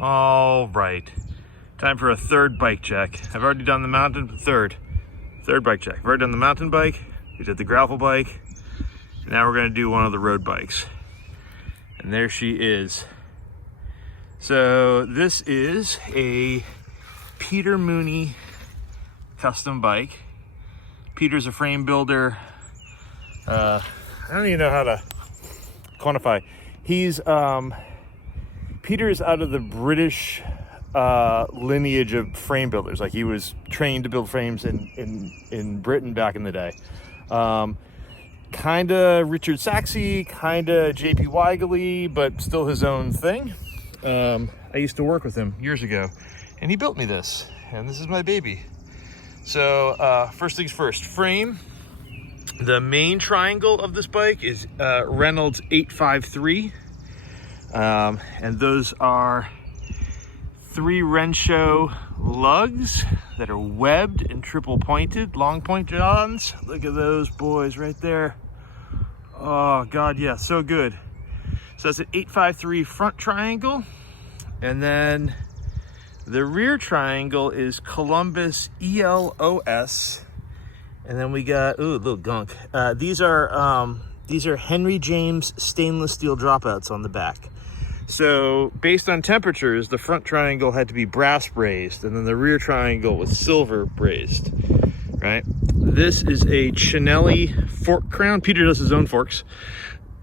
All right, time for a third bike check. I've already done the mountain, third bike check. I've already done the mountain bike, we did the gravel bike, and now we're gonna do one of the road bikes. And there she is. So this is a Peter Mooney custom bike. Peter's a frame builder. I don't even know how to quantify. He's Peter's out of the British lineage of frame builders. Like, he was trained to build frames in Britain back in the day. Kinda Richard Saxey, kinda JP Weigely, but still his own thing. I used to work with him years ago, and he built me this, and this is my baby. So first things first, frame. The main triangle of this bike is Reynolds 853, and those are 3 Renshow lugs that are webbed and triple pointed, long point johns. Look at those boys right there. Oh God, yeah, so good. So that's an 853 front triangle, and then the rear triangle is Columbus ELOS, and then we got, ooh, a little gunk. These are Henry James stainless steel dropouts on the back. So based on temperatures, the front triangle had to be brass brazed, and then the rear triangle was silver brazed, right? This is a Chinelli fork crown. Peter does his own forks,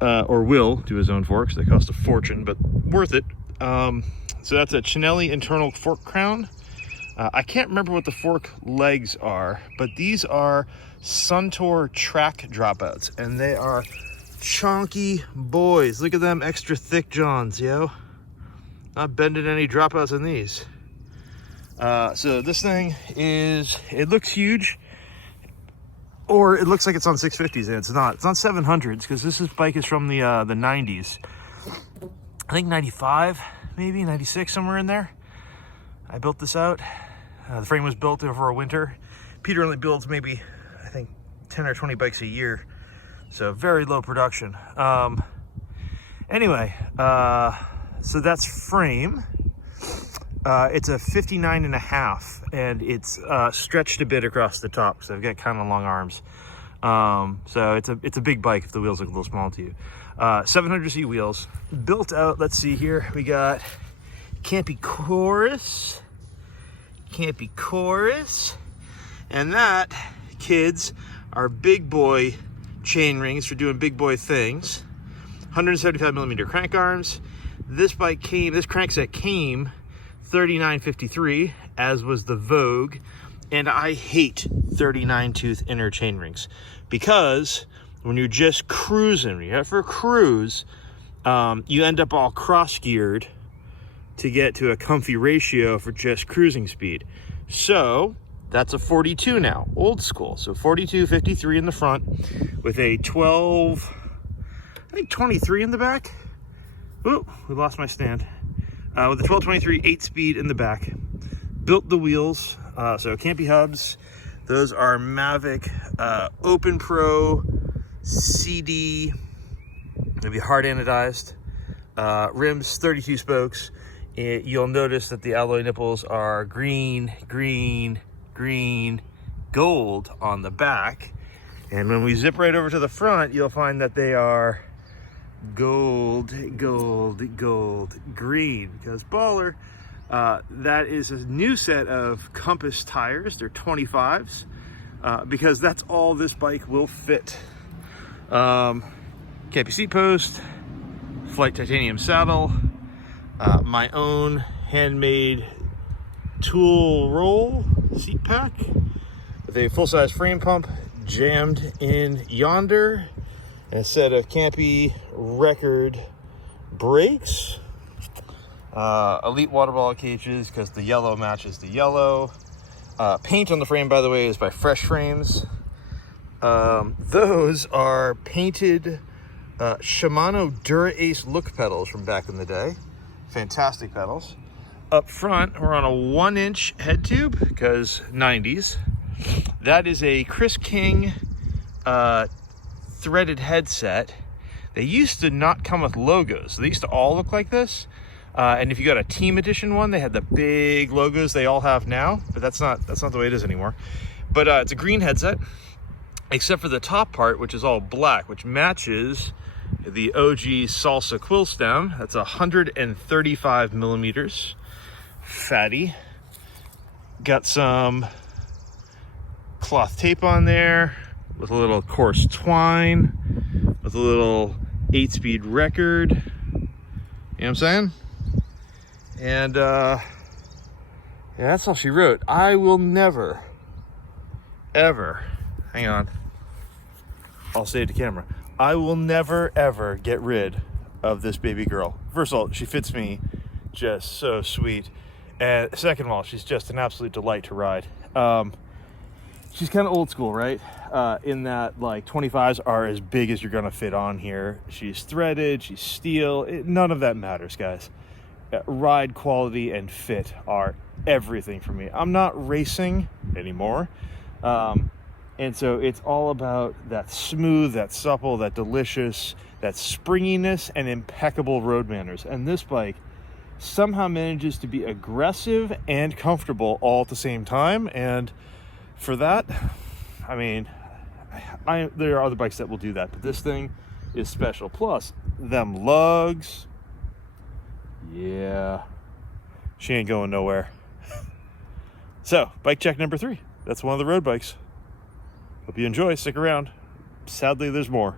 or will do his own forks. They cost a fortune, but worth it. So that's a Chinelli internal fork crown. I can't remember what the fork legs are, but these are Suntour track dropouts, and they are chonky boys. Look at them extra thick johns, yo. Not bending any dropouts on these. So this thing is, it looks huge, or it looks like it's on 650s, and it's not. It's on 700s, because this bike is from the 90s. I think 95, maybe 96, somewhere in there. I built this out. The frame was built over a winter. Peter only builds maybe, I think, 10 or 20 bikes a year. So very low production. Anyway, so that's frame. It's a 59.5, and it's stretched a bit across the top, so I've got kind of long arms. So it's a big bike if the wheels look a little small to you. 700C wheels, built out. Let's see here. We got Campy Chorus, and that, kids, are big boy chain rings for doing big boy things. 175mm crank arms. This crankset came 3953, as was the Vogue, and I hate 39 tooth inner chain rings, because when you're just cruising, when you're out for a cruise, you end up all cross geared to get to a comfy ratio for just cruising speed. So that's a 42 now, old school. So 42-53 in the front with a 12, I think 23 in the back. Ooh, we lost my stand. With a 12-23 8-speed in the back. Built the wheels, so Campy hubs. Those are Mavic Open Pro CD, maybe hard anodized. Rims, 32 spokes. You'll notice that the alloy nipples are green, gold on the back. And when we zip right over to the front, you'll find that they are gold, green, because baller. That is a new set of Compass tires. They're 25s, because that's all this bike will fit. Campy seat post, Flight titanium saddle, my own handmade tool roll seat pack with a full-size frame pump jammed in yonder, and a set of Campy record brakes, elite water bottle cages, because the yellow matches the yellow. Paint on the frame, by the way, is by Fresh Frames. Those are painted Shimano Dura Ace look pedals from back in the day. Fantastic pedals. Up front, we're on a 1-inch head tube, because 90s. That is a Chris King threaded headset. They used to not come with logos. They used to all look like this. And if you got a team edition one, they had the big logos they all have now, but that's not the way it is anymore. But it's a green headset, except for the top part, which is all black, which matches the OG Salsa quill stem. That's 135 millimeters, fatty. Got some cloth tape on there with a little coarse twine, with a little 8-speed record. You know what I'm saying? And yeah, that's all she wrote. I will never, ever, hang on, I'll say it to camera. I will never, ever get rid of this baby girl. First of all, she fits me just so sweet. And second of all, she's just an absolute delight to ride. She's kind of old school, right? In that, like, 25s are as big as you're gonna fit on here. She's threaded, she's steel. None of that matters, guys. Ride quality and fit are everything for me. I'm not racing anymore. And so it's all about that smooth, that supple, that delicious, that springiness and impeccable road manners. And this bike somehow manages to be aggressive and comfortable all at the same time. And for that, I mean, there are other bikes that will do that, but this thing is special. Plus, them lugs, yeah, she ain't going nowhere. So, bike check number 3. That's one of the road bikes. Hope you enjoy. Stick around. Sadly, there's more.